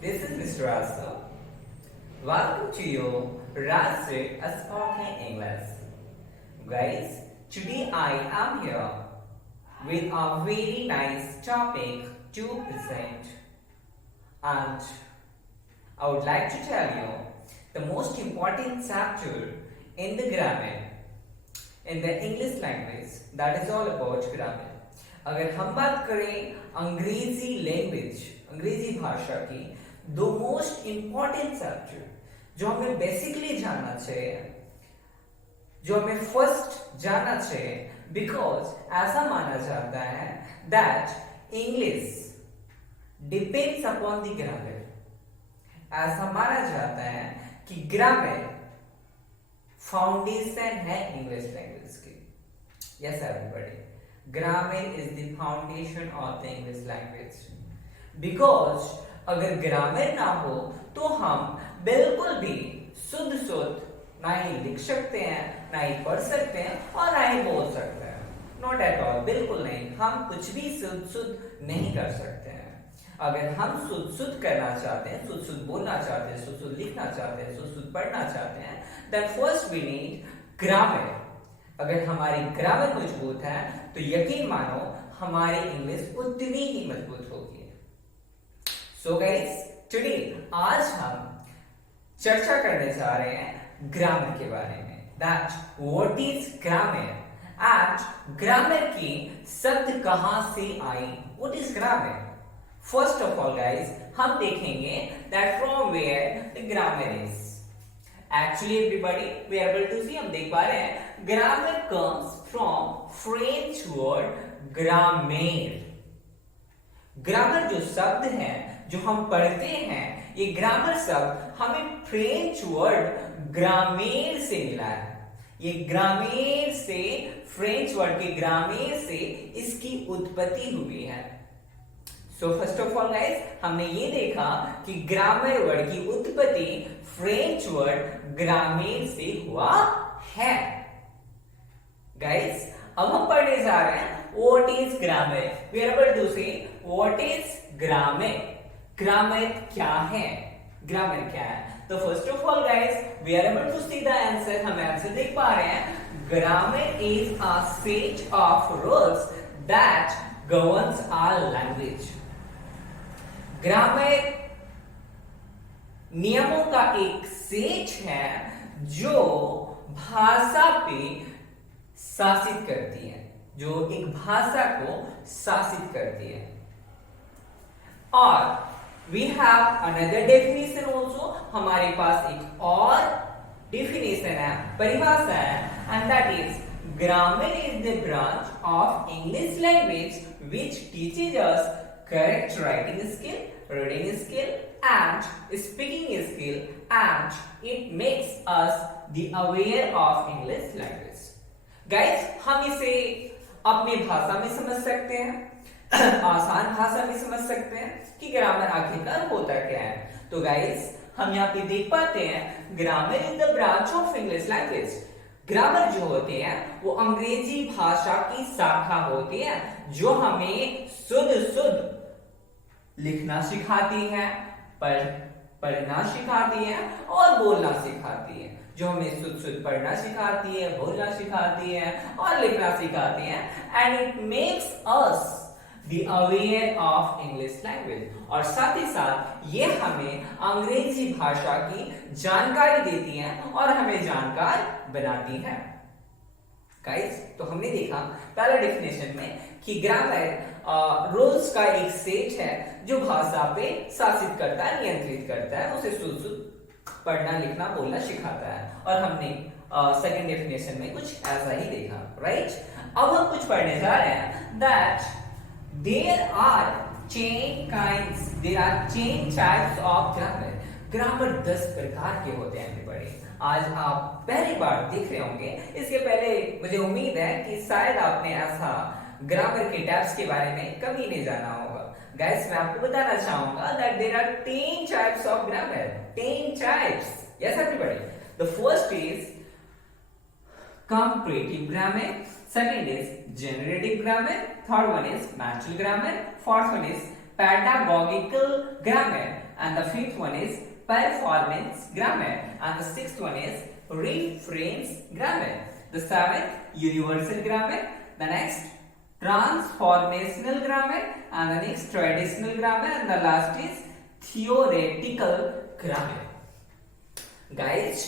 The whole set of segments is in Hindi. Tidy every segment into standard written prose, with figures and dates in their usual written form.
this is Mr. Rasa. Welcome to you, Rasa Spoken English. Guys, today I am here with a very nice topic to present. And I would like to tell you the most important chapter in the grammar, in the English language, that is all about grammar. अगर हम बात करें अंग्रेजी लैंग्वेज, अंग्रेजी भाषा की दो मोस्ट इंपॉर्टेंट चैप्टर जो हमें बेसिकली जानना चाहिए, जो हमें फर्स्ट जानना चाहिए, बिकॉज ऐसा माना जाता है that English depends upon the grammar. ऐसा माना जाता है कि ग्रामर फाउंडेशन है इंग्लिश लैंग्वेज की. Yes everybody, grammar is the foundation of the English language. Because अगर ग्रामर ना हो तो हम बिल्कुल भी शुद्ध ना ही लिख सकते हैं, ना ही पढ़ सकते हैं और ना ही बोल सकते हैं. नॉट एट ऑल, बिल्कुल नहीं. हम कुछ भी शुद्ध नहीं कर सकते हैं. अगर हम शुद्ध करना चाहते हैं, शुद्ध बोलना चाहते हैं, शुद्ध लिखना चाहते हैं, शुद्ध पढ़ना चाहते हैं, then first we need grammar. अगर हमारी ग्रामर मजबूत है तो यकीन मानो हमारी इंग्लिश उतनी ही मजबूत होगी. सो गाइस, टुडे आज हम चर्चा करने जा रहे हैं ग्रामर के बारे में. That what is grammar and grammar की शब्द कहां से आई. What is grammar? First of all guys, हम देखेंगे that from where the grammar is. Actually everybody, we are able to see, हम देख पा रहे हैं, grammar comes from French word grammaire. Grammar जो शब्द है जो हम पढ़ते हैं, ये ग्रामर शब्द हमें फ्रेंच वर्ड ग्रामेर से मिला है. ये ग्रामेर से, फ्रेंच वर्ड के ग्रामेर से इसकी उत्पत्ति हुई है. So first of all guys, हमने ये देखा कि ग्रामर वर्ड की उत्पत्ति फ्रेंच वर्ड ग्रामेर से हुआ है. गाइस, अब हम पढ़ने जा रहे हैं what is grammar. We are able to say what is grammar. Grammar क्या है? ग्रामर क्या है? तो first of all guys, we are able to see the answer. हम आंसर देख पा रहे हैं. Grammar is a set of rules that governs our language. Grammar नियमों का एक सेट है जो भाषा पे शासित करती है, जो एक भाषा को शासित करती है. और we have another definition also. हमारे पास एक और डेफिनेशन है, परिभाषा है, and that is grammar is the branch of English language which teaches us correct writing skill, reading skill and speaking skill, and it makes us the aware of English language. Guys, हम इसे अपनी भाषा में समझ सकते हैं, आसान भाषा में समझ सकते हैं कि ग्रामर आखिरकार होता क्या है. तो गाइस, हम यहाँ पे देख पाते हैं grammar is the branch of English language. Grammar जो होते हैं वो अंग्रेजी भाषा की शाखा होती है जो हमें शुद्ध लिखना सिखाती है, पढ़ना सिखाती है और बोलना सिखाती है. जो हमें शुद्ध पढ़ना सिखाती है, बोलना सिखाती है और लिखना सिखाती है. And it makes us the aware of English language. और साथ ही साथ ये हमें अंग्रेजी भाषा की जानकारी देती है और हमें जानकार बनाती है. गाइस, तो हमने देखा पहला डेफिनेशन में कि ग्रामर रूल्स का एक सेट है जो भाषा पे शासित करता है, नियंत्रित करता है, उसे शुद्ध पढ़ना, लिखना, बोलना सिखाता है. और हमने सेकंड डेफिनेशन में कुछ ऐसा ही देखा. राइट, अब हम कुछ पढ़ने जा रहे हैं that there are 10 types of grammar. Grammar 10 प्रकार के होते हैं. बड़े आज आप पहली बार देख रहे होंगे. इसके पहले मुझे उम्मीद है कि शायद आपने ऐसा ग्रामर के टाइप्स के बारे में कभी नहीं जाना होगा. गाइस, मैं आपको बताना चाहूंगा that there are 10 types of grammar. 10 types. Yes everybody. The first is comparative grammar, second is generative grammar, third one is natural grammar, fourth one is pedagogical grammar, and the fifth one is performance grammar, and the sixth one is reference grammar. The seventh, universal grammar. The next, transformational grammar, and the next, traditional grammar, and the last is theoretical grammar. Guys,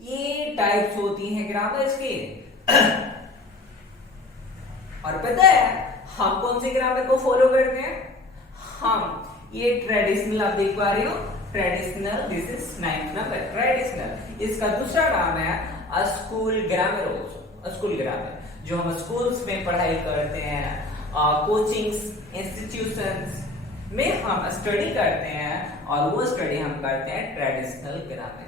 ये टाइप्स होती हैं ग्रामर्स के। और पता है हम कौन से ग्रामर को फॉलो करते हैं? हम ये ट्रेडिशनल आप देख पा रहे हो, traditional, this is 9th number, traditional. इसका दूसरा नाम है स्कूल ग्रामर। स्कूल ग्रामर जो हम स्कूल्स में पढ़ाई करते हैं, कोचिंग्स इंस्टीट्यूशंस में हम स्टडी करते हैं, और वो स्टडी हम करते हैं traditional grammar.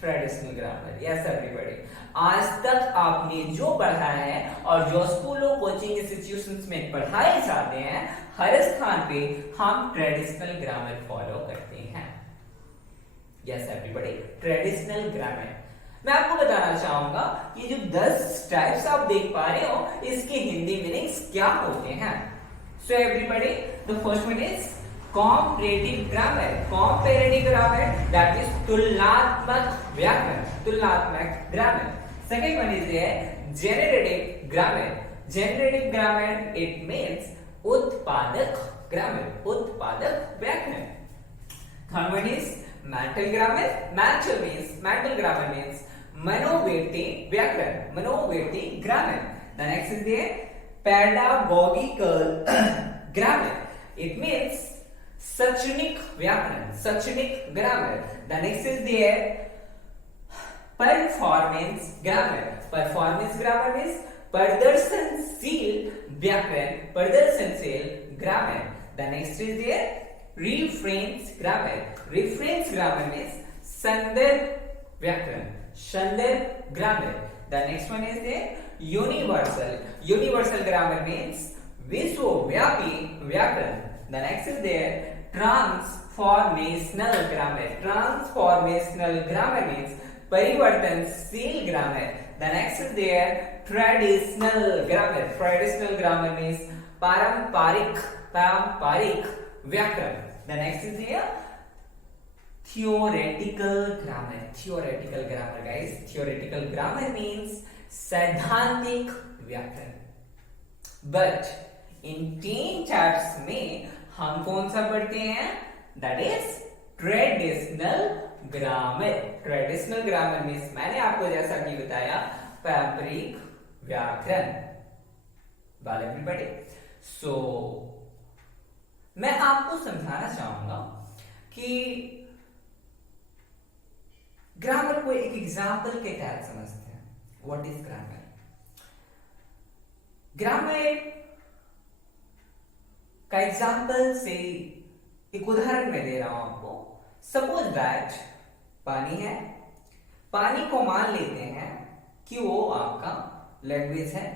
Traditional grammar, yes everybody. आज तक आपने जो पढ़ा है और जो स्कूलों कोचिंग इंस्टीट्यूशंस में पढ़ाए जाते हैं, हर स्थान पे हम ट्रेडिशनल ग्रामर फॉलो करते हैं। Yes everybody, traditional grammar. मैं आपको बताना चाहूंगा ये जो 10 टाइप्स आप देख पा रहे हो, इसके हिंदी मीनिंग्स क्या होते हैं। So everybody, the first one is comparative grammar. Comparative grammar, that is तुलनात्मक व्याकरण, तुलनात्मक grammar. Second one is generative grammar. Generative grammar, it means उत्पादक ग्रामर, उत्पादक व्याकरण। Third one is mental grammar. Mental grammar means मनोवृत्ति व्याकरण, मनोवृत्ति grammar. The next is pedagogical grammar, it means शैक्षणिक व्याकरण, शैक्षणिक grammar. The next is performance grammar. Performance grammar means प्रदर्शनशील व्याकरण, प्रदर्शनशील grammar. The next is reference grammar. Reference grammar means संदर्भ व्याकरण, संदर्भ grammar. The next one is universal. Universal grammar means विश्वव्यापी व्याकरण। The next is transformational grammar. Transformational grammar means परिवर्तनशील grammar. The next is traditional grammar. Traditional grammar means पारंपरिक, पारंपरिक व्याकरण। The next is theoretical grammar. Theoretical grammar, guys. Theoretical grammar means सैद्धांतिक व्याकरण। But in 10 types में हम कौन सा पढ़ते हैं? That is traditional grammar. Traditional grammar means मैंने आपको जैसा कि बताया पारंपरिक व्याकरण। Well, everybody. So मैं आपको समझाना चाहूंगा कि ग्रामर को एक एग्जाम्पल के तहत समझते हैं। What is grammar? ग्रामर का एग्जाम्पल से एक उदाहरण मैं दे रहा हूं आपको। सपोज दैट पानी है, पानी को मान लेते हैं कि वो आपका लैंग्वेज है,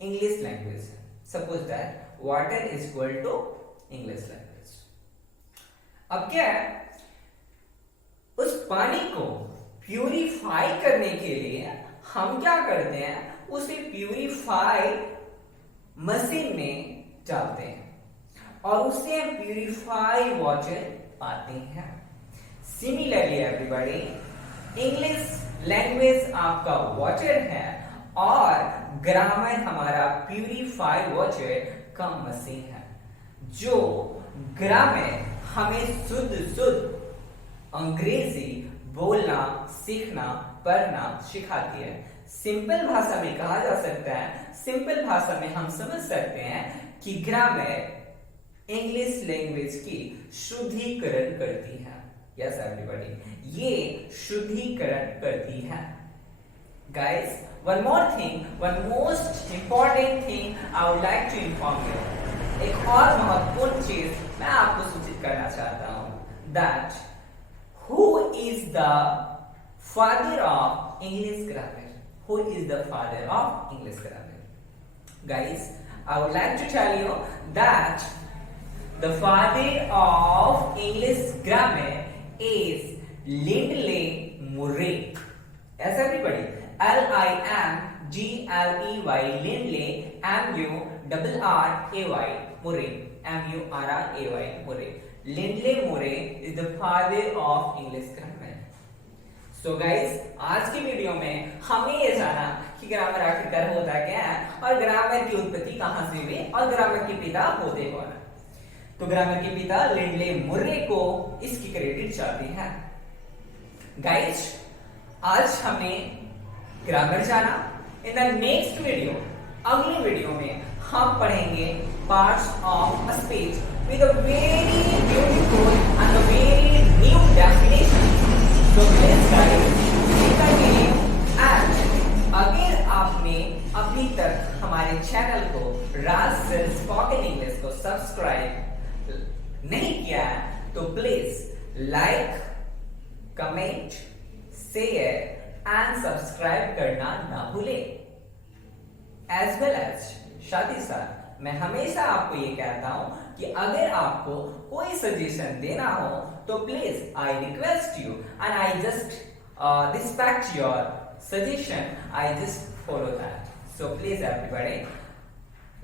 इंग्लिश लैंग्वेज है। Suppose that water is equal to English language. अब क्या है, उस पानी को प्यूरिफाई करने के लिए हम क्या करते हैं, उसे प्यूरिफाई मशीन में डालते हैं और उससे प्यूरिफाई वाटर पाते हैं। सिमिलरली एवरीबॉडी, इंग्लिश लैंग्वेज आपका वाटर है और ग्रामर हमारा प्यूरिफाई वाटर का मशीन है, जो ग्रामर हमें शुद्ध अंग्रेजी बोलना, सीखना, पढ़ना सिखाती है। सिंपल भाषा में कहा जा सकता है, सिंपल भाषा में हम समझ सकते हैं कि ग्रामर इंग्लिश लैंग्वेज की शुद्धिकरण करती है। यस एवरीबॉडी, ये शुद्धिकरण करती है। Guys, one more thing, one most important thing I would like to inform you. एक और महत्वपूर्ण चीज मैं आपको सूचित करना चाहता हूं, that who is the father of English grammar? Who is the father of English grammar? Guys, I would like to tell you that the father of English grammar is Lindley Murray. Yes, everybody. Limdley, Murray, Murray. M-U-R-R-A-Y, Murray. Lindley Murray is the father of English grammar. So guys, आज की वीडियो में हमने ये जाना कि ग्रामर आखिरकार होता क्या है और ग्रामर की उत्पत्ति कहां से हुई और ग्रामर के पिता होते कौन है। तो ग्रामर के पिता लिंडले मुर्रे को इसकी क्रेडिट जाती है। गाइस, आज हमने ग्रामर जाना। इन द नेक्स्ट वीडियो, अगले वीडियो में हम पढ़ेंगे parts of a speech with a very beautiful and a very new definition. So please guys, continue. And अगर आपने अभी तक हमारे चैनल को राज सर स्पोकन इंग्लिश को सब्सक्राइब नहीं किया है तो please like, comment, share and subscribe करना ना भूलें। एज वेल एज साथ ही साथ मैं हमेशा आपको ये कहता हूं कि अगर आपको कोई सजेशन देना हो तो please I request you and I just respect your suggestion, I just follow that. So please everybody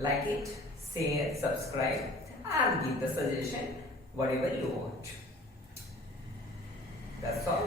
like it, share, subscribe and give the suggestion whatever you want. That's all.